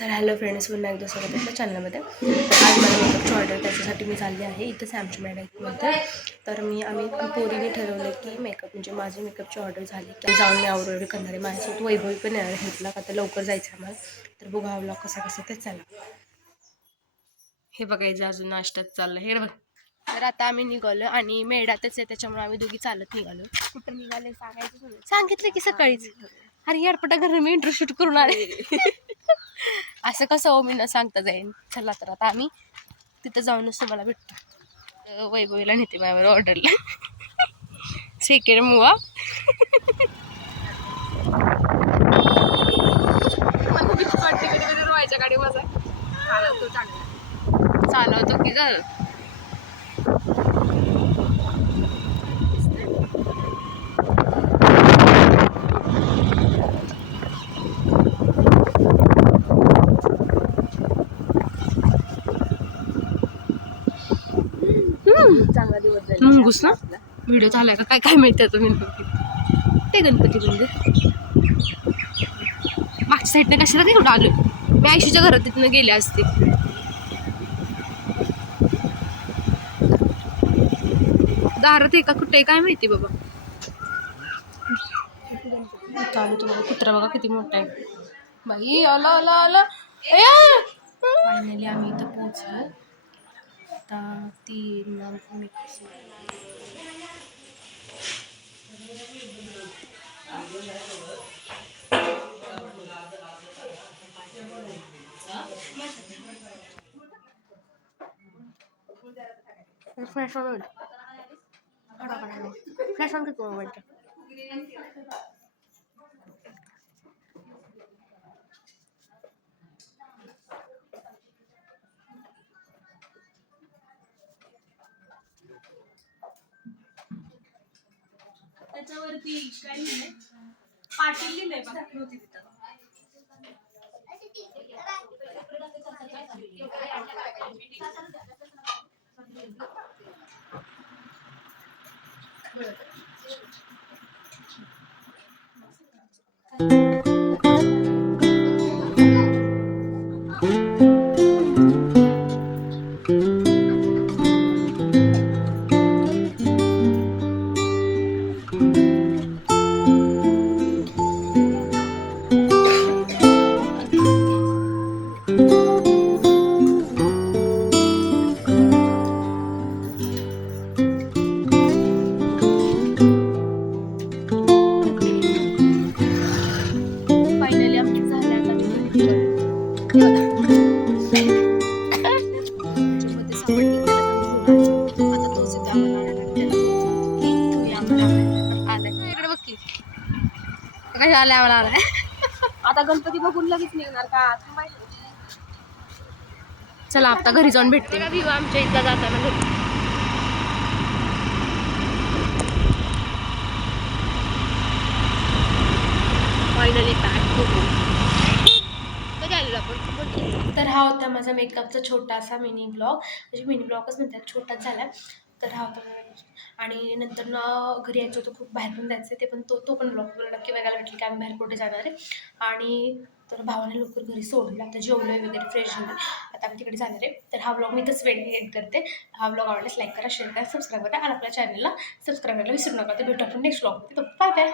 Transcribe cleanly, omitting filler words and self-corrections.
तर hello friends, पुन्हा एकदा स्वागत आहे आपल्या चॅनलमध्ये. तर आज मला मेकअपची ऑर्डर त्याच्यासाठी मी चालली आहे इथं सॅमची मॅडममध्ये. तर आम्ही पोरीने ठरवलं की मेकअप म्हणजे माझी मेकअपची ऑर्डर झाली की जाऊन मी आवडवडी करणार आहे. माझ्यासोबत वैभवी पण येणार घेतला का, तर लवकर जायचं आहे आम्हाला. तर बघा हा व्लॉग कसा ते चला. हे बघायचं अजून नाश्त्यात चाललं हे बघ. तर आता आम्ही निघालो आणि मेढ्यातच आहे, त्याच्यामुळे आम्ही दोघी चालत निघालो. कुठं निघाले सांगितलं की सकाळीच. अरे यारपटा घर मी इंटरशूट करून आले. असं कसं हो मी न सांगता जाईन. चला तर आता आम्ही तिथं जाऊनच तुम्हाला भेटतो. वैभवीला नेते माझ्यावर ऑर्डरला. सेकेंड मुवा रोहायच्या गाडी माझा चालवतो चांगला चालवतो की ग. चांगला दिवस जाईल मुंगूस ना. व्हिडिओ झालाय का काय काय माहिती आता मी ते गणपती मंदिर मागच्या साईडने कशाला नाही कुठं आलोय. मी आयशीच्या घरात तिथनं गेले असते. दारात आहे का कुठे काय माहिती बाबा. चालू तुम्हाला कुत्रा बघा किती मोठा आहे बाई. आला आला आला. फायनली आम्ही इथं पोहोचलो. आता फ्लॅश ऑन फ्लॅश ऑन किती मोबाईलचा. त्याच्यावरती काय लिहिलंय पाटील लिहिलंय बघ. आता गणपती बघून लगेच निघणार का. चला आता घरी जाऊन भेटते. आमच्या इथला जाताना घरी फायनली तर हा होता माझा मेकअपचा छोटासा मिनी ब्लॉग. म्हणजे मिनी ब्लॉगच म्हणतात, छोटाच झाला. तर हा होता आणि नंतर ना घरी यायचं होतं, खूप बाहेर पण जायचं ते पण तो पण ब्लॉग मला नक्की बघायला भेटेल की आम्ही बाहेर कुठे जाणार आहे. आणि तर भावाने लवकर घरी सोडलं. आता जेवलोय वगैरे फ्रेश झालं, आता आम्ही तिकडे जाणार आहे. तर हा ब्लॉग मी इथंच एंड करते. हा ब्लॉग आवडल्यास लाईक करा, शेअर करा, सबस्क्राईब करा आणि आपल्या चॅनलला सबस्क्राईब करायला विसरू नका. तर भेटू आपण नेक्स्ट ब्लॉग. Bye bye.